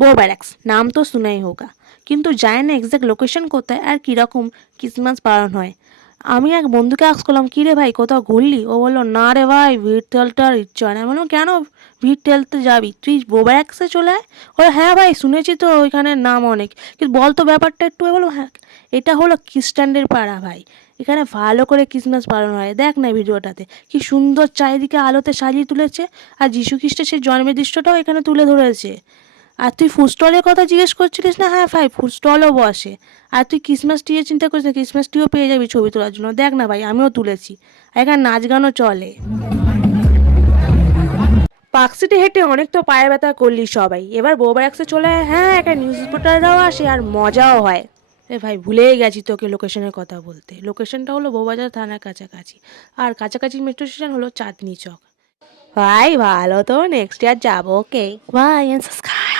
वो बैरक्स नाम तो सुना ही होगा, কিন্তু জানি না এক্সাক্ট লোকেশন কোথায় আর কীরকম ক্রিসমাস পালন হয়। আমি এক বন্ধুকে আস্ক করলাম, কী রে ভাই কোথাও ঘুরলি? ও বললো, না রে ভাই ভিড় ঠেলতে আর ইচ্ছা হয় না। আমি বললাম, কেন ভিড় ঠেলতে যাবি? তুই বোবারাক্সে চলে আয়। ও হ্যাঁ ভাই শুনেছি তো ওইখানের নাম অনেক, কিন্তু বল তো ব্যাপারটা একটু। বলো হ্যাঁ, এটা হলো খ্রিস্টানদের পাড়া ভাই, এখানে ভালো করে ক্রিসমাস পালন হয়। দেখ না ভিডিওটাতে কি সুন্দর চারিদিকে আলোতে সাজিয়ে তুলেছে, আর যীশু খ্রিস্টের সেই জন্মের দৃশ্যটাও এখানে তুলে ধরেছে। আর তুই ফুড স্টলের কথা জিজ্ঞেস করছিলিস না, হ্যাঁ ভাই ফুড স্টলও বসে। আর তুই ক্রিসমাস ট্রিও চিন্তা করিস না, ক্রিসমাস ট্রিও পেয়ে যাবি ছবি তোলার জন্য। দেখ না ভাই আমিও তুলেছি, আর এখানে নাচ গানও চলে। পার্কসিটে হেঁটে অনেক তো পায়ে ব্যথা করলি সবাই, এবার বোবারাক্সে চলে আয়। হ্যাঁ একটা নিউজ রিপোর্টাররাও আসে আর মজাও হয়। এ ভাই ভুলেই গেছি তোকে লোকেশনের কথা বলতে। লোকেশনটা হলো বউবাজার থানার কাছাকাছি, আর কাছাকাছি মেট্রো স্টেশন হলো চাঁদনি চক। ভাই ভালো তো, নেক্সট ইয়ার যাবো। Okay bye and subscribe.